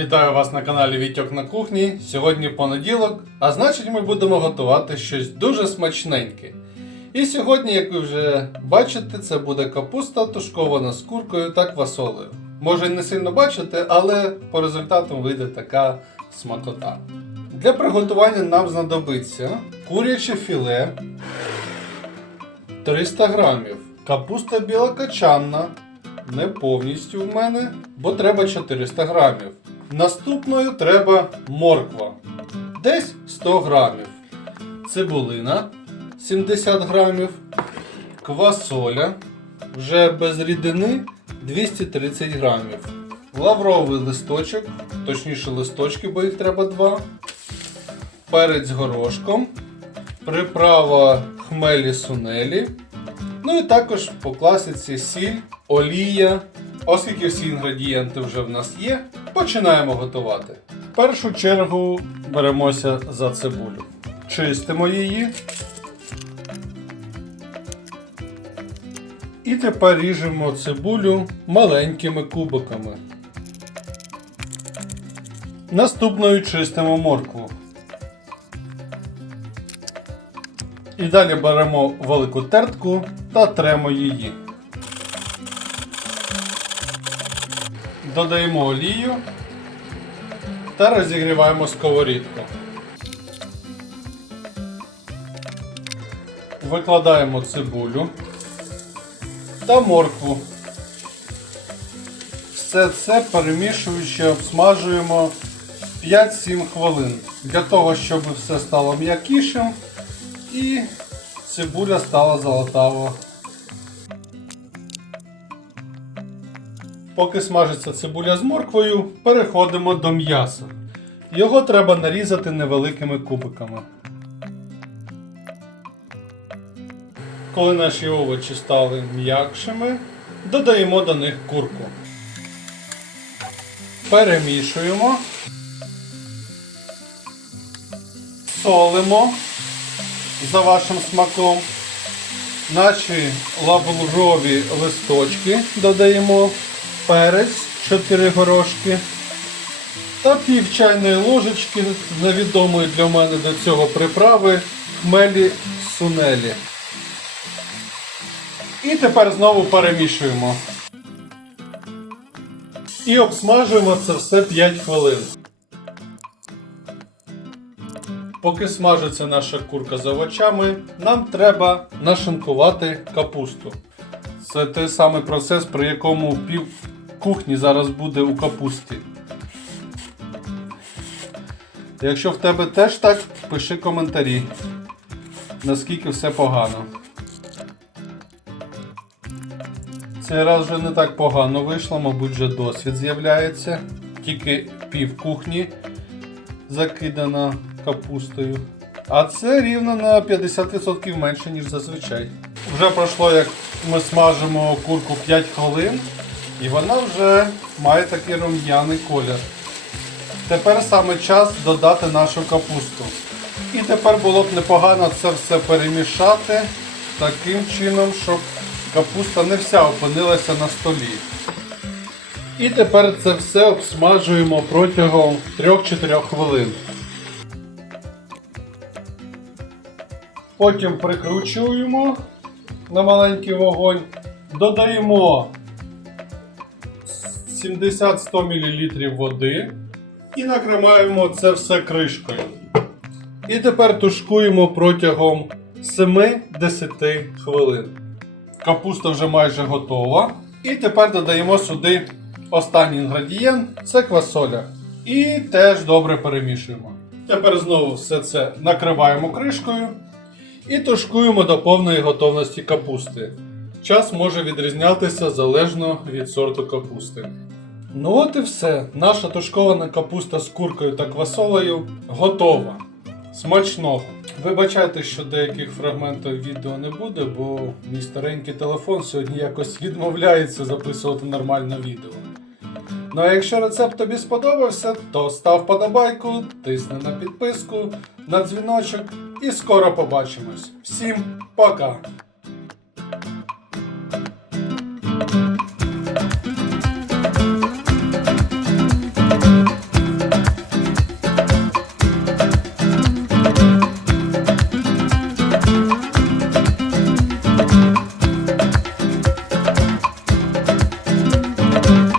Вітаю вас на каналі Вітьок на кухні. Сьогодні понеділок, а значить ми будемо готувати щось дуже смачненьке. І сьогодні, як ви вже бачите, це буде капуста тушкована з куркою та квасолею. Може не сильно бачите, але по результатам вийде така смакота. Для приготування нам знадобиться куряче філе 300 грамів, капуста білокачанна, не повністю в мене, бо треба 400 грамів. Наступною треба морква, десь 100 грамів, цибулина 70 грамів, квасоля вже без рідини 230 грамів, лавровий листочок, точніше листочки, бо їх треба два, перець горошком, приправа хмелі сунелі. Ну і також по класиці сіль, олія. Оскільки всі інгредієнти вже в нас є, починаємо готувати. В першу чергу беремося за цибулю. Чистимо її. І тепер ріжемо цибулю маленькими кубиками. Наступною чистимо моркву. І далі беремо велику тертку та тремо її. Додаємо олію та розігріваємо сковорідку. Викладаємо цибулю та моркву. Все це перемішуючи, обсмажуємо 5-7 хвилин для того, щоб все стало м'якішим і цибуля стала золотаво. Поки смажиться цибуля з морквою, переходимо до м'яса. Його треба нарізати невеликими кубиками. Коли наші овочі стали м'якшими, додаємо до них курку. Перемішуємо. Солимо за вашим смаком. Наші лаврові листочки додаємо, перець 4 горошки та пів чайної ложечки невідомої для мене до цього приправи хмелі сунелі. І тепер знову перемішуємо. І обсмажуємо це все 5 хвилин. Поки смажиться наша курка з овочами, нам треба нашинкувати капусту. Це той самий процес, при якому пів кухні зараз буде у капусті. Якщо в тебе теж так, пиши коментарі, наскільки все погано. Цей раз вже не так погано вийшло, мабуть, вже досвід з'являється. Тільки пів кухні закидана капустою. А це рівно на 50% менше, ніж зазвичай. Вже пройшло, як ми смажимо курку 5 хвилин, і вона вже має такий рум'яний колір. Тепер саме час додати нашу капусту. І тепер було б непогано це все перемішати таким чином, щоб капуста не вся опинилася на столі. І тепер це все обсмажуємо протягом 3-4 хвилин. Потім прикручуємо на маленький вогонь, додаємо 70-100 мл води і накриваємо це все кришкою. І тепер тушкуємо протягом 7-10 хвилин. Капуста вже майже готова. І тепер додаємо сюди останній інгредієнт це квасоля. І теж добре перемішуємо. Тепер знову все це накриваємо кришкою і тушкуємо до повної готовності капусти. Час може відрізнятися залежно від сорту капусти. Ну от і все. Наша тушкована капуста з куркою та квасолею готова. Смачного! Вибачайте, що деяких фрагментів відео не буде, бо мій старенький телефон сьогодні якось відмовляється записувати нормальне відео. Ну а якщо рецепт тобі сподобався, то став подобайку, тисни на підписку, на дзвіночок і скоро побачимось. Всім пока!